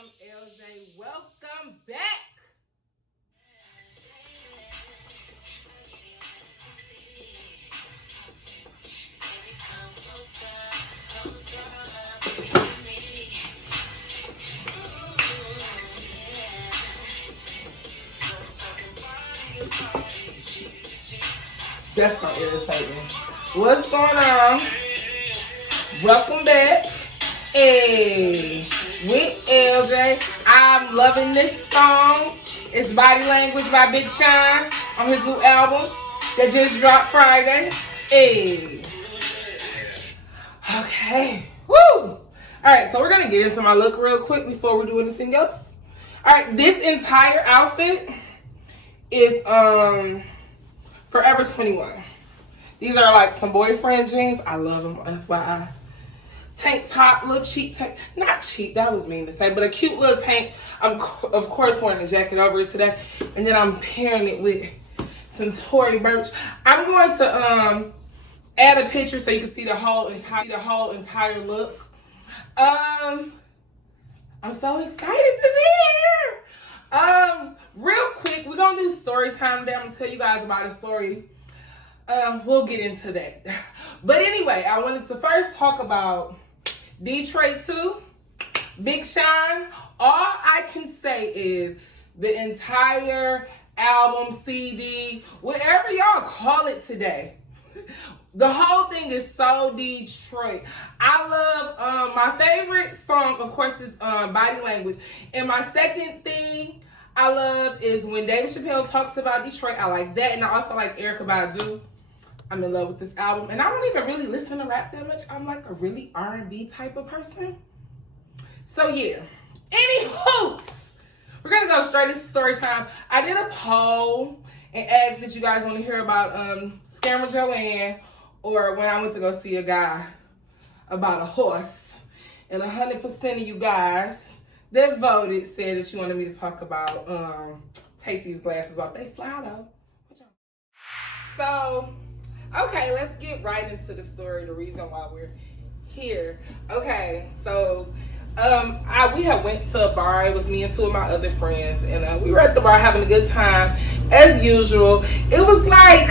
Welcome, LJ. Welcome back. That's gonna irritate me. What's going on? Welcome back. Hey, with LJ. I'm loving this song. It's Body Language by Big Sean on his new album that just dropped Friday. Hey. Okay. Woo! Alright, so we're gonna get into my look real quick before we do anything else. Alright, this entire outfit is Forever 21. These are like some boyfriend jeans. I love them, FYI. Tank top, little cheap tank. Not cheap, that was mean to say, but a cute little tank. I'm, of course, wearing a jacket over it today. And then I'm pairing it with some Tory Burch. I'm going to add a picture so you can see the whole entire look. I'm so excited to be here. Real quick, we're going to do story time today. I'm going to tell you guys about a story. We'll get into that. But anyway, I wanted to first talk about Detroit 2, Big Sean. All I can say is the entire album, CD, whatever y'all call it today. The whole thing is so Detroit. I love, my favorite song, of course, is Body Language. And my second thing I love is when David Chappelle talks about Detroit. I like that. And I also like Erykah Badu. I'm in love with this album. And I don't even really listen to rap that much. I'm like a really R&B type of person. So yeah. Anywho, we're going to go straight into story time. I did a poll and asked that you guys want to hear about Scammer Joanne or when I went to go see a guy about a horse. And 100% of you guys that voted said that you wanted me to talk about take these glasses off. They fly though. So, okay, let's get right into the story, the reason why we're here. Okay, so we had went to a bar. It was me and two of my other friends, and we were at the bar having a good time as usual. It was like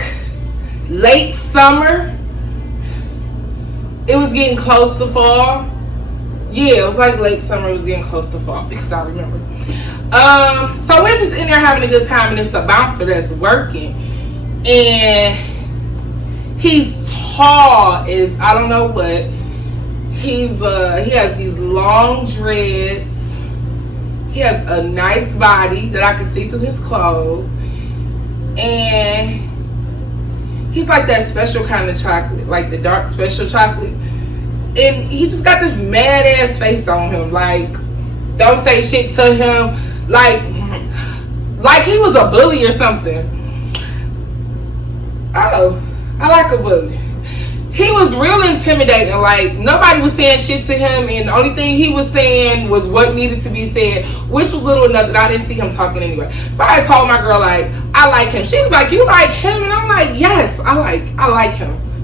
late summer. It was getting close to fall. Yeah, it was like late summer. It was getting close to fall because I remember. So we're just in there having a good time, and it's a bouncer that's working, and he's tall as I don't know what. He has these long dreads. He has a nice body that I can see through his clothes, and he's like that special kind of chocolate, like the dark special chocolate. And he just got this mad ass face on him. Like, don't say shit to him. Like he was a bully or something. Oh, I like a bully. He was real intimidating. Like, nobody was saying shit to him, and the only thing he was saying was what needed to be said, which was little enough that I didn't see him talking anyway. So I told my girl, like, I like him. She was like, you like him? And I'm like, yes, I like him.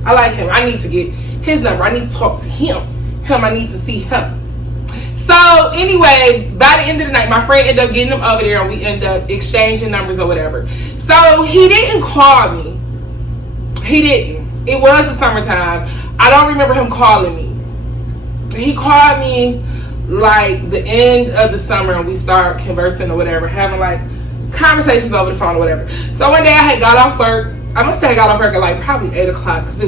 I like him. I need to get his number. I need to talk to him. I need to see him. So anyway, by the end of the night, my friend ended up getting him over there, and we ended up exchanging numbers or whatever. So he didn't call me. He didn't. It was the summertime. I don't remember him calling me. He called me like the end of the summer, and we started conversing or whatever, having like conversations over the phone or whatever. So one day I had got off work. I must have got off work at like probably 8 o'clock because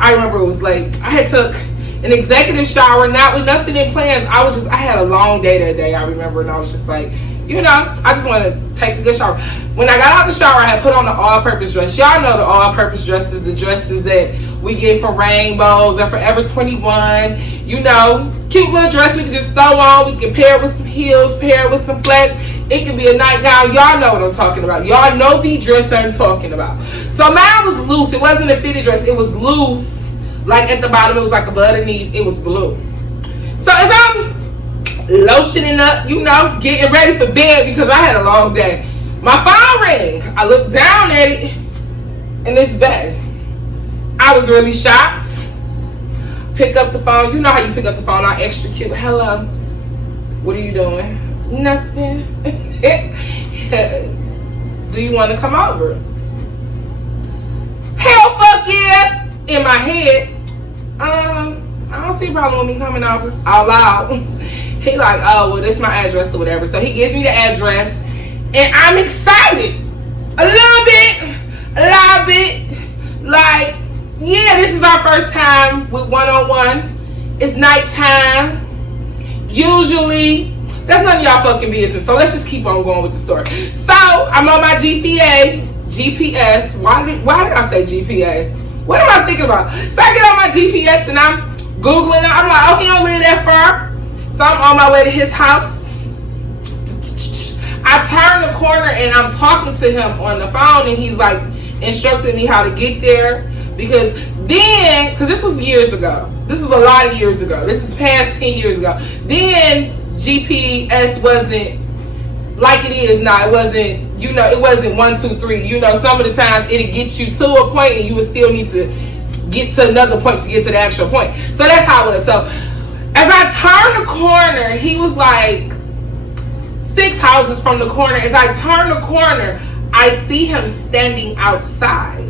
I remember it was late. I had took an executive shower, not with nothing in plans. I had a long day that day, I remember, and I was just like, you know, I just want to take a good shower. When I got out the shower, I had put on the all-purpose dress. Y'all know the all-purpose dresses, the dresses that we get from Rainbows or Forever 21. You know, cute little dress we can just throw on. We can pair it with some heels, pair it with some flats. It can be a nightgown. Y'all know what I'm talking about. Y'all know the dress I'm talking about. So mine was loose. It wasn't a fitted dress. It was loose. Like at the bottom, it was like above the knees. It was blue. So as I'm lotioning up, you know, getting ready for bed because I had a long day, my phone rang. I looked down at it, and it's back. I was really shocked. Pick up the phone. You know how you pick up the phone, all extra cute. Hello. What are you doing? Nothing. Do you want to come over? Hell fuck yeah! In my head, I don't see a problem with me coming over out loud. He like, oh, well, this is my address or whatever. So he gives me the address, and I'm excited. A little bit. Like, yeah, this is our first time with one-on-one. It's nighttime. Usually, that's none of y'all fucking business. So let's just keep on going with the story. So I'm on my GPS. Why did I say GPA? What am I thinking about? So I get on my GPS and I'm Googling. I'm like, oh, he don't live that far. So I'm on my way to his house. I turn the corner and I'm talking to him on the phone, and he's like instructing me how to get there. Because this was years ago. This is a lot of years ago. This is past 10 years ago. Then GPS wasn't like it is now. It wasn't, it wasn't 1, 2, 3. Some of the times it'd get you to a point and you would still need to get to another point to get to the actual point. So that's how it was. So as I turned the corner, he was like 6 houses from the corner. As I turn the corner, I see him standing outside.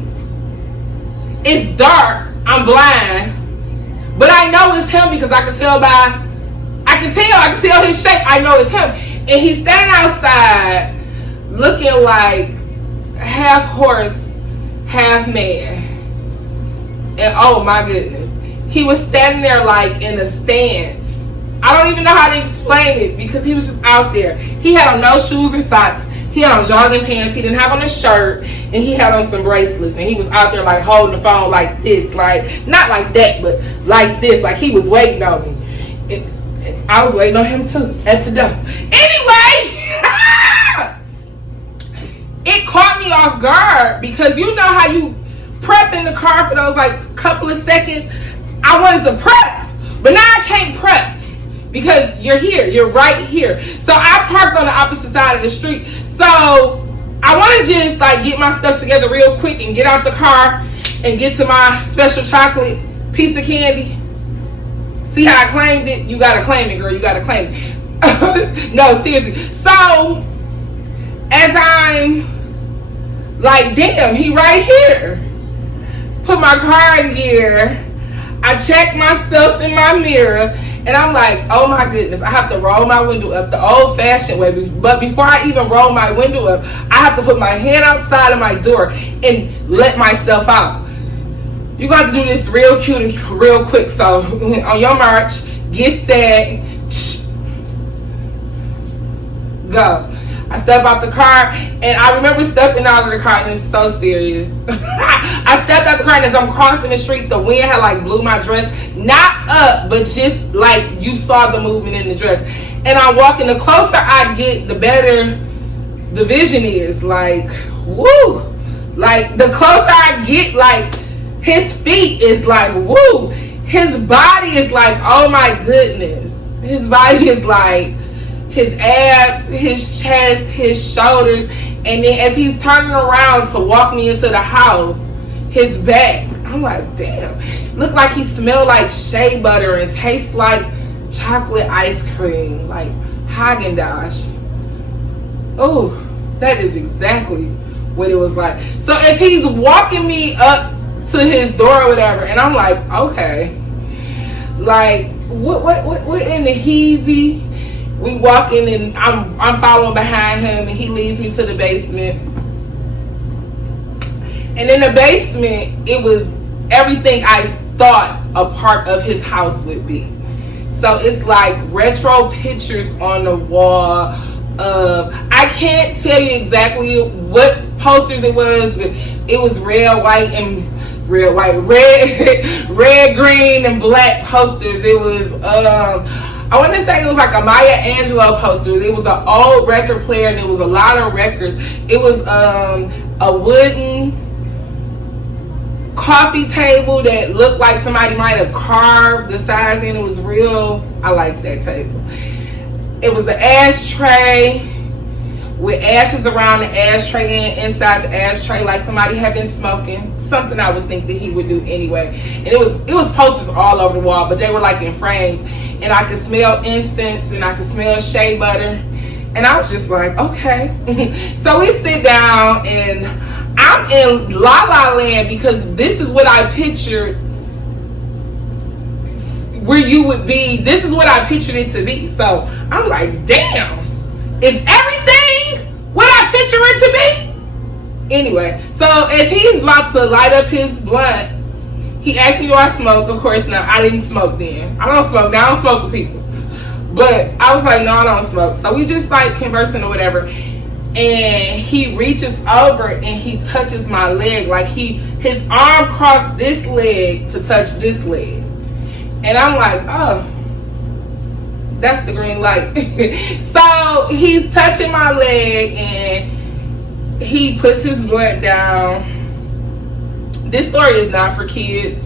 It's dark. I'm blind. But I know it's him because I can tell his shape. I know it's him. And he's standing outside looking like half horse, half man. And oh my goodness. He was standing there like in a stance. I don't even know how to explain it because he was just out there. He had on no shoes or socks. He had on jogging pants. He didn't have on a shirt. And he had on some bracelets. And he was out there like holding the phone like this. Like, not like that, but like this. Like he was waiting on me. And I was waiting on him too at the door. Anyway, it caught me off guard because you know how you prep in the car for those like couple of seconds. I wanted to prep, but now I can't prep because you're here. You're right here. So I parked on the opposite side of the street. So I want to just like get my stuff together real quick and get out the car and get to my special chocolate piece of candy. See how I claimed it? You gotta claim it, girl. You gotta claim it. No, seriously. So as I'm like, damn, he right here. Put my car in gear. I check myself in my mirror. And I'm like, oh my goodness, I have to roll my window up the old-fashioned way. But before I even roll my window up, I have to put my hand outside of my door and let myself out. You're going to do this real cute and real quick. So on your march, get set, go. I step out the car, and I remember stepping out of the car, and it's so serious. I stepped out the car, and as I'm crossing the street, the wind had like blew my dress, not up, but just like you saw the movement in the dress. And I'm walking, the closer I get, the better the vision is. Like, woo! Like, the closer I get, like, his feet is like, woo! His body is like, oh my goodness. His body is like, his abs, his chest, his shoulders, and then as he's turning around to walk me into the house, his back. I'm like, damn. Look like he smelled like shea butter and tastes like chocolate ice cream, like Haagen-Dazs. Oh, that is exactly what it was like. So as he's walking me up to his door or whatever, and I'm like, okay, like what in the heezy? We walk in and I'm following behind him, and he leads me to the basement. And in the basement, it was everything I thought a part of his house would be. So it's like retro pictures on the wall. I can't tell you exactly what posters it was, but it was red, green, and black posters. It was I want to say it was like a Maya Angelou poster. It was an old record player, and it was a lot of records. It was a wooden coffee table that looked like somebody might have carved the size in. It was real. I like that table. It was an ashtray with ashes around the ashtray and inside the ashtray like somebody had been smoking. something I would think that he would do anyway. And it was posters all over the wall, but they were like in frames, and I could smell incense and I could smell shea butter, and I was just like, okay. So we sit down, and I'm in La La Land because this is what I pictured where you would be. This is what I pictured it to be. So I'm like, damn, is everything what I picture it to be? Anyway, so as he's about to light up his blunt, he asked me, do I smoke? Of course not. I didn't smoke then. I don't smoke now. I don't smoke with people. But I was like, no, I don't smoke. So we just like conversing or whatever. And he reaches over and he touches my leg. Like his arm crossed this leg to touch this leg. And I'm like, oh, that's the green light. So he's touching my leg and he puts his blunt down. This story is not for kids.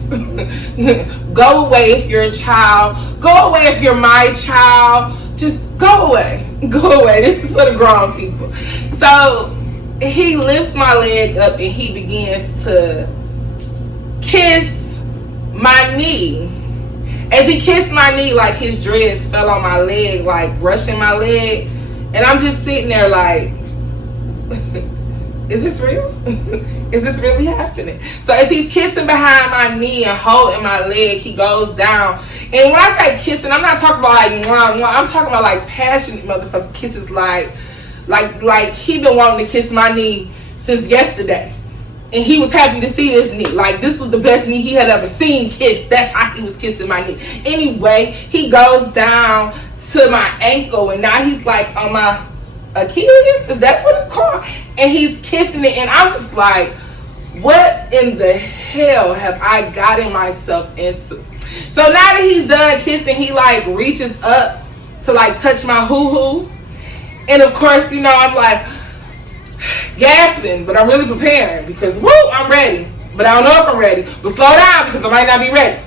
Go away if you're a child. Go away if you're my child. Just go away. Go away. This is for the grown people. So he lifts my leg up and he begins to kiss my knee. As he kissed my knee, like his dreads fell on my leg, like brushing my leg. And I'm just sitting there like, is this real? Is this really happening? So as he's kissing behind my knee and holding my leg, he goes down. And when I say kissing, I'm not talking about like mwah, mwah. I'm talking about like passionate motherfucking kisses, like he been wanting to kiss my knee since yesterday. And he was happy to see this knee. Like, this was the best knee he had ever seen kissed. That's how he was kissing my knee. Anyway, he goes down to my ankle, and now he's like on my Achilles. That's what it's called. And he's kissing it, and I'm just like, what in the hell have I gotten myself into? So now that he's done kissing, he like reaches up to like touch my hoo-hoo. And of course, you know, I'm like gasping, but I'm really preparing because woo, I'm ready. But I don't know if I'm ready. But slow down because I might not be ready.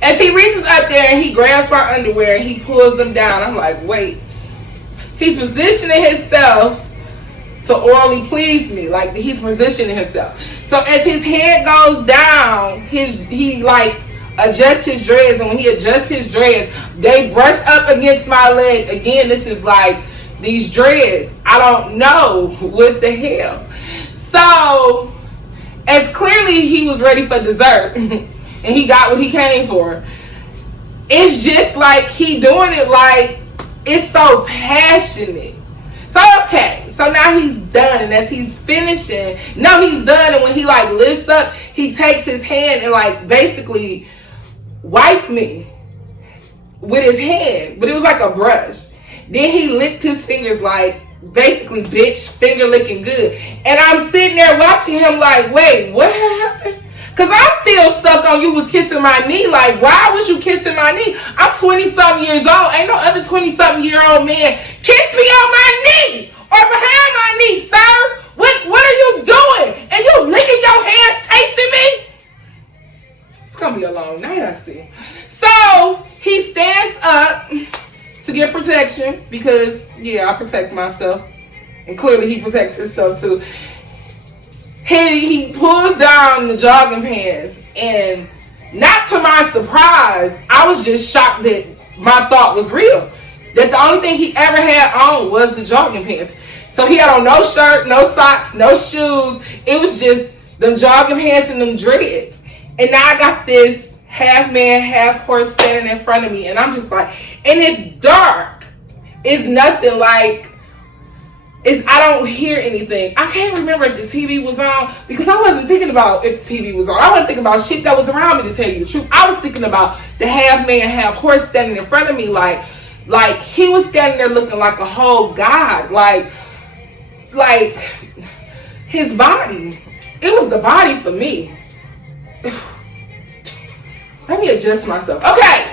As he reaches up there and he grabs my underwear and he pulls them down, I'm like, wait. He's positioning himself to orally please me. Like, he's positioning himself. So as his head goes down, he like adjusts his dreads. And when he adjusts his dreads, they brush up against my leg. Again, this is like these dreads. I don't know what the hell. So as clearly he was ready for dessert and he got what he came for. It's just like he doing it like it's so passionate. So okay, so now he's done, and as he's finishing, no, he's done, and when he like lifts up, he takes his hand and like basically wiped me with his hand, but it was like a brush. Then he licked his fingers like basically bitch finger licking good, and I'm sitting there watching him like, wait, what happened? Because I'm still stuck on you was kissing my knee. Like, why was you kissing my knee? I'm 20-something years old. Ain't no other 20-something-year-old man kiss me on my knee or behind my knee, sir. What are you doing? And you licking your hands, tasting me? It's going to be a long night, I see. So he stands up to get protection because, yeah, I protect myself. And clearly he protects himself, too. He pulls down the jogging pants, and not to my surprise, I was just shocked that my thought was real. That the only thing he ever had on was the jogging pants. So he had on no shirt, no socks, no shoes. It was just them jogging pants and them dreads. And now I got this half man, half horse standing in front of me, and I'm just like, and it's dark. It's nothing like, I don't hear anything. I can't remember if the TV was on because I wasn't thinking about if the TV was on. I wasn't thinking about shit that was around me, to tell you the truth. I was thinking about the half man, half horse standing in front of me like he was standing there looking like a whole god. Like his body. It was the body for me. Let me adjust myself. Okay.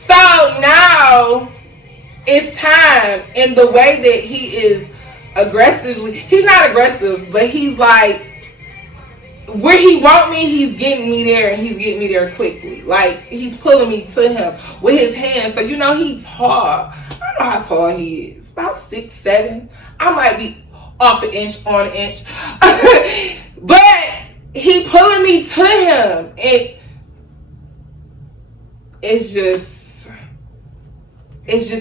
So now it's time, and the way that he is aggressively, he's not aggressive, but he's like, where he want me, he's getting me there, and he's getting me there quickly. Like, he's pulling me to him with his hands. So, you know, he's tall. I don't know how tall he is. About 6'7". I might be off an inch, on an inch. But he pulling me to him, and it's just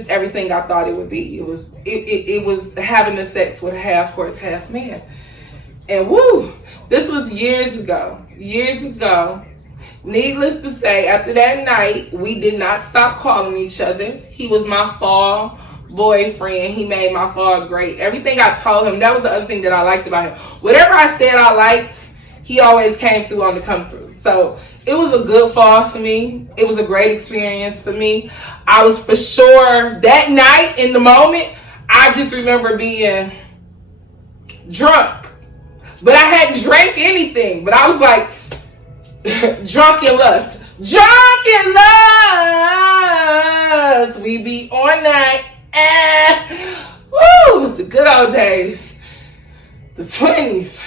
everything I thought it would be. It was having the sex with a half horse, half man. And woo, this was years ago. Needless to say, after that night, we did not stop calling each other. He was my fall boyfriend. He made my fall great. Everything I told him, that was the other thing that I liked about him. Whatever I said I liked, he always came through on the come through. So it was a good fall for me. It was a great experience for me. I was for sure, that night in the moment, I just remember being drunk. But I hadn't drank anything. But I was like, drunk in lust. Drunk in lust. We be on night. Woo! The good old days. The 20s.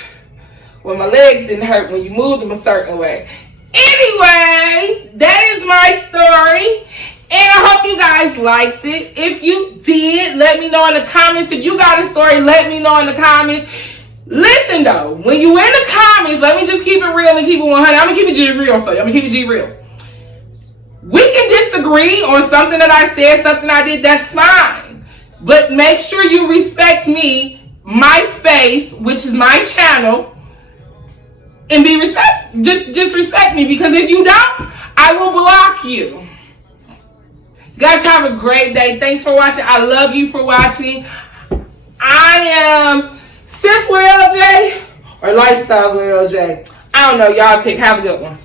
When my legs didn't hurt when you moved them a certain way. Anyway, that is my story. And I hope you guys liked it. If you did, let me know in the comments. If you got a story, let me know in the comments. Listen though, when you in the comments, let me just keep it real and keep it 100. I'm gonna keep it G real for you. I'm gonna keep it G real. We can disagree on something that I said, something I did, that's fine. But make sure you respect me, my space, which is my channel, and be just respect me, because if you don't, I will block you. Guys, have a great day. Thanks for watching. I love you for watching. I am Sis with LJ or Lifestyles with LJ. I don't know. Y'all pick. Have a good one.